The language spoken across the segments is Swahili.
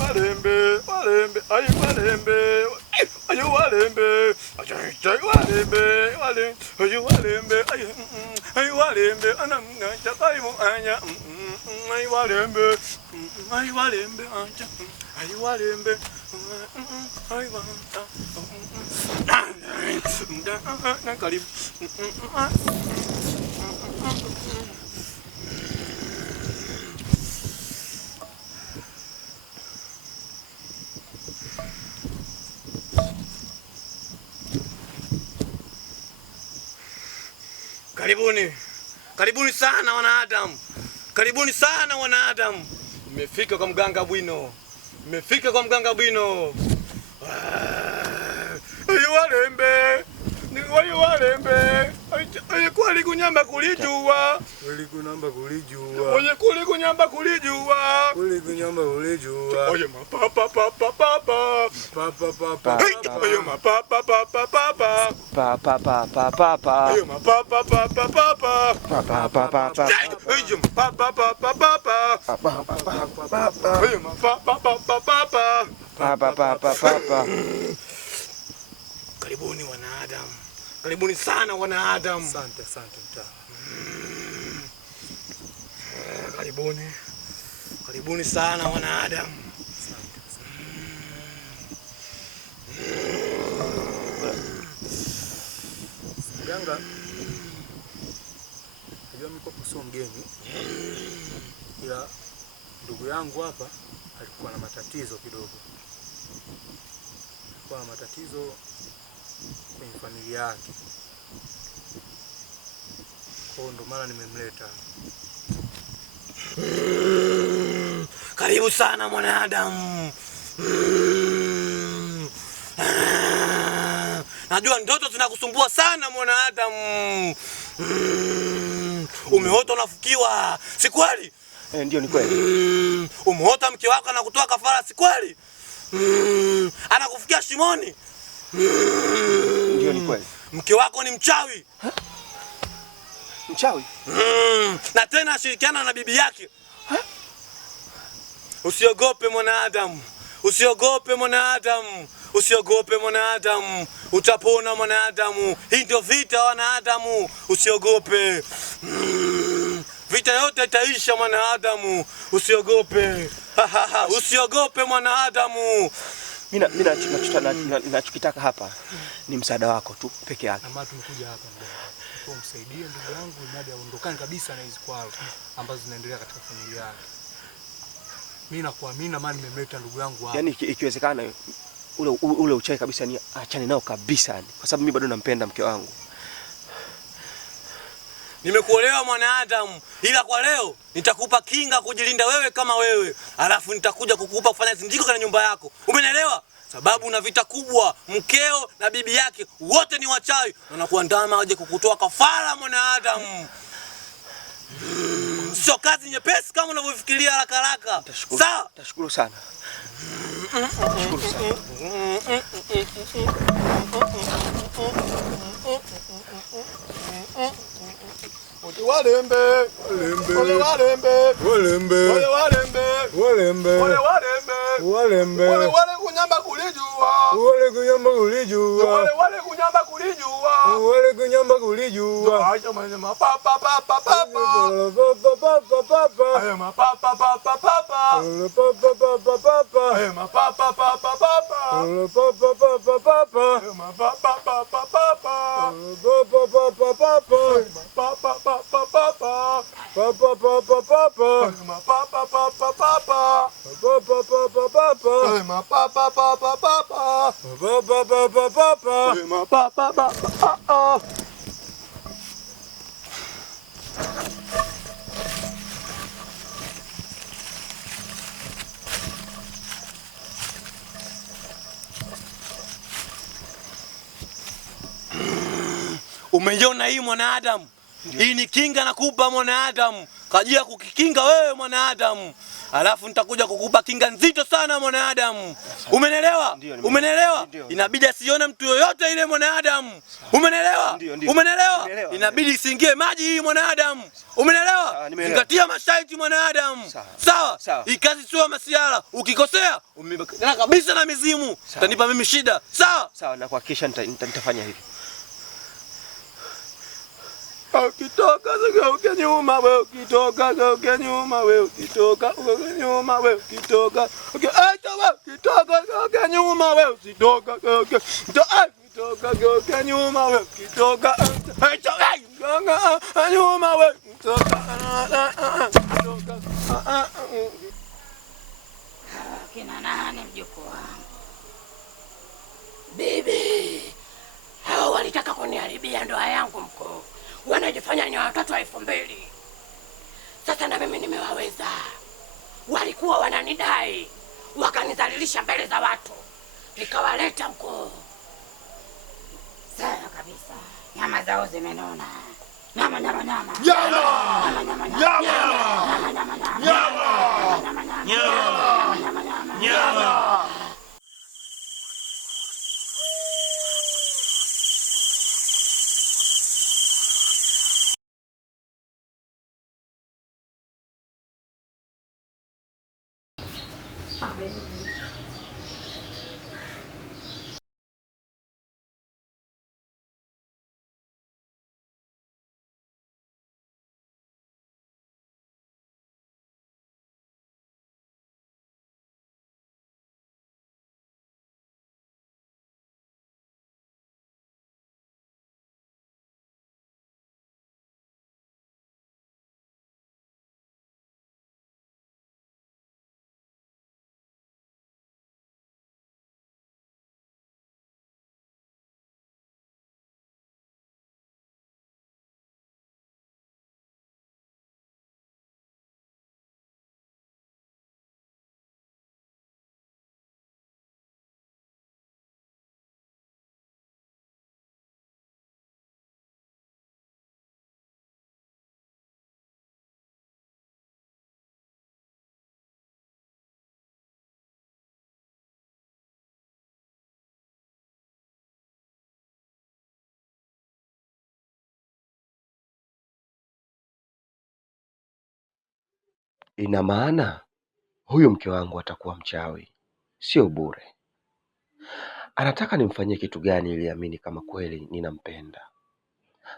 walembe, walembe, ay walembe, ay walembe, ay walembe, walembe, ay walembe, ay walembe, anamna chakai mo anya, ay walembe, ay walembe, ay walembe, ay wanta, karibu. Karibuni. Karibuni sana wanadamu. Karibuni sana wanadamu. Mmefika kwa mganga Bwino. Mmefika kwa mganga Bwino. Ayo walembe. Ni walembe. Ayo kwali kunyamba kulijua. Kwali kunyamba kulijua. Oye kwali kunyamba kulijua. Kwali kunyamba kulijua. Oye mapapa papa papa. Papa papa. Oye mapapa papa papa. Papa papa papa. Oye mapapa papa papa. Papa papa papa. Oye mapapa papa papa. Papa papa papa. Oye mapapa papa papa. Papa papa papa. Karibuni wanadamu. Karibuni sana wanadamu. Asante, asante mtaa. Karibuni. Karibuni sana wanadamu. Asante, asante. Mganga, najua mimi kwa sio mgeni. Ila ndugu yangu hapa alikuwa na matatizo kidogo. Alikuwa na matatizo kwenye familia yake. Kwa ndo maana nimemleta. Karibu sana mwanadamu. Najua ndoto zinakusumbua sana mwanadamu. Umeota unafukiwa, si kweli? Ndio ni kweli. Umeota mke wako anakutoa kafara, si kweli? Anakufukia shimoni. Ndio ni kweli. Mke wako ni mchawi. Mchawi? Na tena ashirikiana na bibi yake. Usiogope mwanadamu. Usiogope mwanadamu. Usiogope mwanadamu. Utapona mwanadamu. Hii ndio vita wanadamu. Usiogope. Vita yote itaisha mwanadamu. Usiogope. Usiogope mwanadamu. Mimi ninachokitaka hapa ni msaada wako tu peke yake. Kama tumekuja hapa ndio umsaidie ndugu yangu ili aondokane kabisa na hizo kwao ambazo zinaendelea katika familia yake. Mimi nakuamini na maana nimemleta ndugu yangu hapa. Yaani ikiwezekana ule uchawi kabisa ni achane nao kabisa yani. Kwa sababu mimi bado nampenda mke wangu. Nimekuolewa mwanadamu, ila kwa leo nitakupa kinga kujilinda wewe kama wewe. Alafu nitakuja kukupa kufanya zindiko kwenye nyumba yako. Umenielewa? Sababu una vita kubwa, mkeo na bibi yake wote ni wachawi. Wanakuandama waje kukutoa kafara mwanadamu. Sio kazi nyepesi kama unavyofikiria haraka haraka. Sawa? Tashukuru sana. Tashukuru sana. Walembe, walembe, walembe, walembe, walembe, walembe, walembe, walembe, kunyamba kulijua, kunyamba kulijua, kunyamba kulijua, kunyamba kulijua. Acha maneno papa papa papa, papa papa papa, ayo papa papa papa, papa papa papa, ayo papa papa papa, papa papa papa, ayo papa papa papa, papa papa papa, papa papa papa, papa papa papa, papa papa papa, papa papa papa, ayo papa papa papa, papa papa papa, ayo papa papa. Umeiona hii mwanadamu? Hii ni kinga nakupa mwanadamu. Kajia kukikinga wewe mwanadamu. alafu nitakuja kukupa kinga nzito sana mwanadamu. Umenelewa? Umenelewa? Inabidi asione mtu yoyote ile mwanadamu. Umenelewa? Umenelewa? Inabidi isiingie maji hii mwanadamu. Umenelewa? Zingatia masharti mwanadamu. Sawa? Hii kazi sio masiara. Ukikosea umebakana kabisa na mizimu. Utanipa mimi shida. Sawa? Sawa, na kuhakikisha nitafanya hivi. Ukitoka geuka nyuma, wewe ukitoka geuka nyuma, wewe ukitoka geuka nyuma, wewe ukitoka acha wewe ukitoka geuka nyuma, wewe usitoka geuka ukitoka geuka nyuma, wewe ukitoka acha geuka nyuma, wewe ukitoka kina nani mjukuu wangu? Bibi, hao walitaka kuniharibia ndoa yangu mkuu. Wanajifanya ni watoto wa 2000. Sasa na mimi nimewaweza. Walikuwa wananidai, wakanidhalilisha mbele za watu. Nikawaleta mkuu. Sawa kabisa. Nyama zao zimenona. Nyama. Nyama. Nyama. Ina maana huyu mke wangu atakuwa mchawi, sio bure. Anataka nimfanyie kitu gani ili amini kama kweli ninampenda?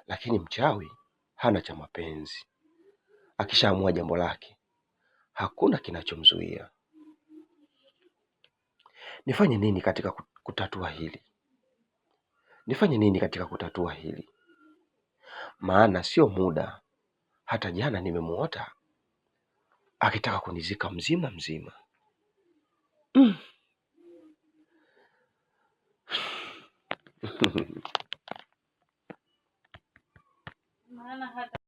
Lakini mchawi hana cha mapenzi. Akishaamua jambo lake, hakuna kinachomzuia. Nifanye nini katika kutatua hili? Nifanye nini katika kutatua hili? Maana sio muda, hata jana nimemuota akitaka kunizika mzima mzima. Maana hata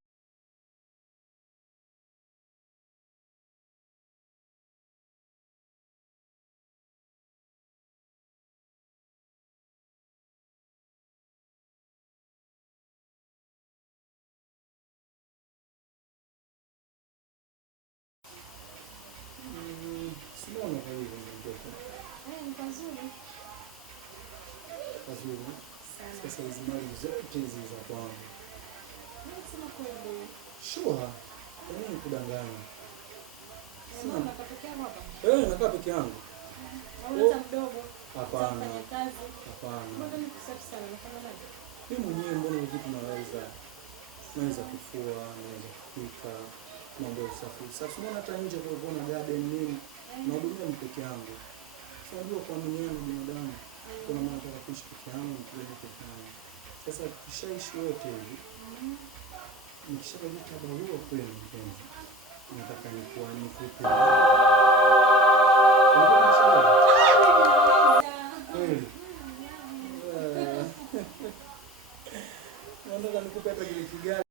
Sasa hizi mali zote hizi za kwangu. Sure. Kwa nini kudanganya? Nakaa peke yangu. Hapana. Mimi mwenyewe mbona vitu naweza kufua, naweza kupika, mambo ya usafi. Sasa mbona hata nje kwa kuona garden nini? Nahudumia peke yangu. Unajua kwa mwenyewe binadamu kuna maana nataka kuishi peke yangu, nikiwa peke yangu. Sasa tukishaishi wote hivi, nikishaleta barua kwenu mpenzi, nataka nikupe. Kweli. Nataka nikupe hata kile kigali.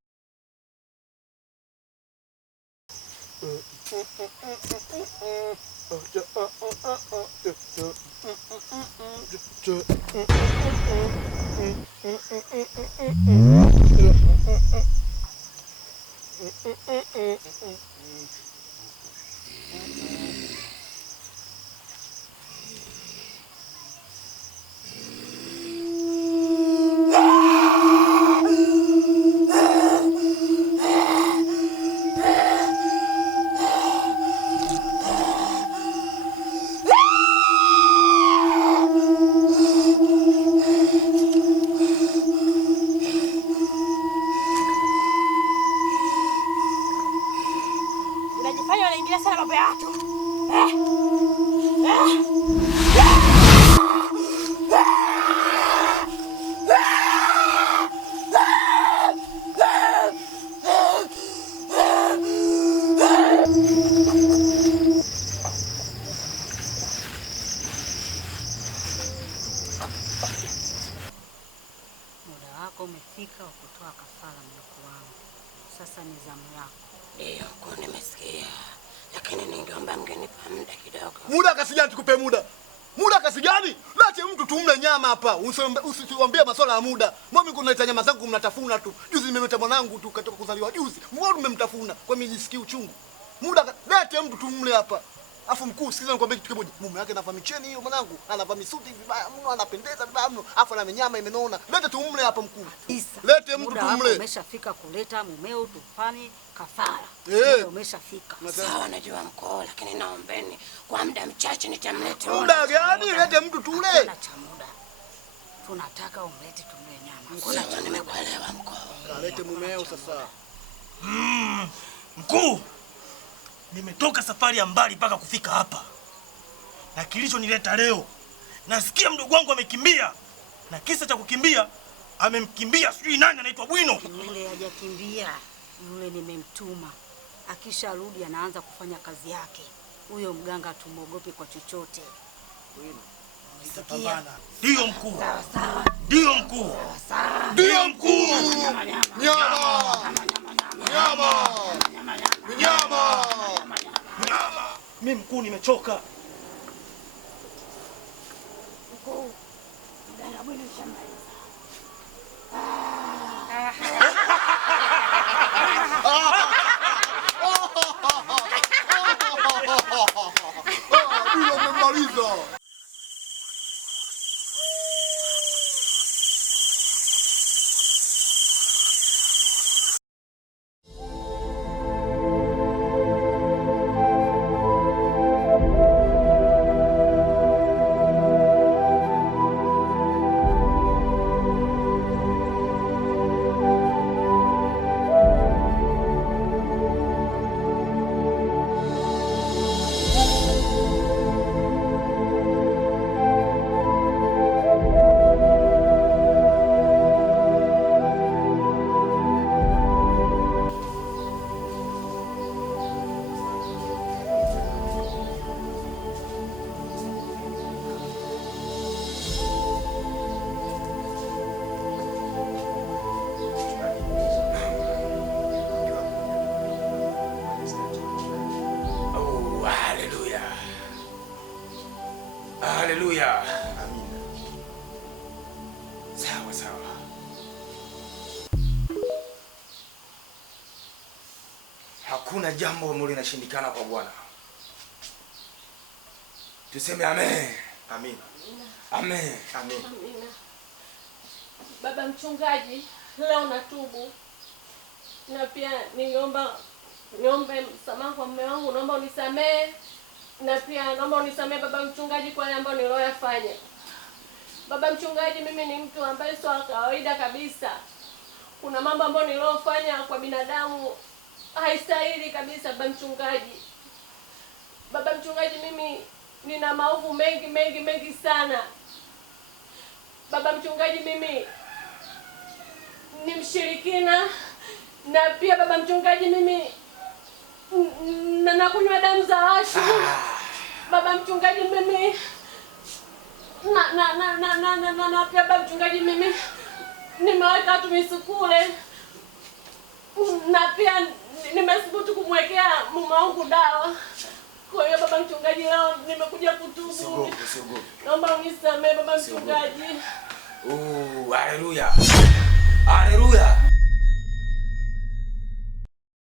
Umefika wa kutoa kafara mjukuu wangu. Sasa ni zamu yako. Ndio, kwa nimesikia. Lakini ningeomba mngenipa muda kidogo. Muda kasi gani tukupe muda? Muda kasi gani? Lete mtu tumle nyama hapa. Usituambie masuala ya muda. Mimi kunaleta nyama zangu mnatafuna tu. Juzi nimemeta mwanangu tu katoka kuzaliwa juzi. Mbona mmemtafuna? Kwa mimi nisikii uchungu. Muda lete mtu tumle hapa. Afu mkuu, sikiza nikwambie kitu kimoja. Mume wake anavaa micheni hiyo mwanangu. Anavaa misuti vibaya mno, anapendeza vibaya mno. Afu ana nyama imenona. Lete tumle hapa mkuu. Lete mtu tumle. Umeshafika kuleta mumeo tufanye kafara. Umeshafika. Sawa, najua mkuu, lakini naombeni kwa muda mchache nitamleta. Muda gani? Lete mtu tule. Hakuna cha muda. Tunataka umlete tumle nyama. Sawa, nimekuelewa mkuu. Kalete mumeo sasa. Mkuu, nimetoka safari ya mbali mpaka kufika hapa. Na kilichonileta leo, nasikia mdogo wangu amekimbia. Na kisa cha kukimbia, amemkimbia sijui nani anaitwa Bwino. Yule hajakimbia. Yule nimemtuma. Akisharudi anaanza kufanya kazi yake. Huyo mganga tumuogope kwa chochote. Bwino. Nitapambana. Ndio mkuu. Sawa sawa. Ndio mkuu. Sawa. Ndio mkuu. Nyama. Nyama. Mimi mkuu nimechoka. Mkuu, mganga Bwino shamaliza. Ndio mmemaliza. Haleluya. Amina. Sawa sawa. Hakuna jambo ambalo linashindikana kwa Bwana. Tuseme amen. Amen. Amen. Amen. Amina. Baba mchungaji, leo natubu. Na pia niombe msamaha kwa mume wangu, naomba unisamehe. Na pia naomba unisamehe baba mchungaji kwa yale ambayo niliyoyafanya. Baba mchungaji, mimi ni mtu ambaye sio wa kawaida kabisa. Kuna mambo ambayo niliyofanya kwa binadamu haistahili kabisa baba mchungaji. Baba mchungaji, mimi nina maovu mengi sana. Baba mchungaji, mimi ni mshirikina. Na pia baba mchungaji, mimi nakunywa damu za watu. Baba mchungaji, mimi na pia baba mchungaji, mimi nimeweka watu misukule. Na pia nimethubutu kumwekea mume wangu dawa. Kwa hiyo baba mchungaji, leo nimekuja kutubu. Usiogope. Naomba unisamehe baba mchungaji. Haleluya. Haleluya.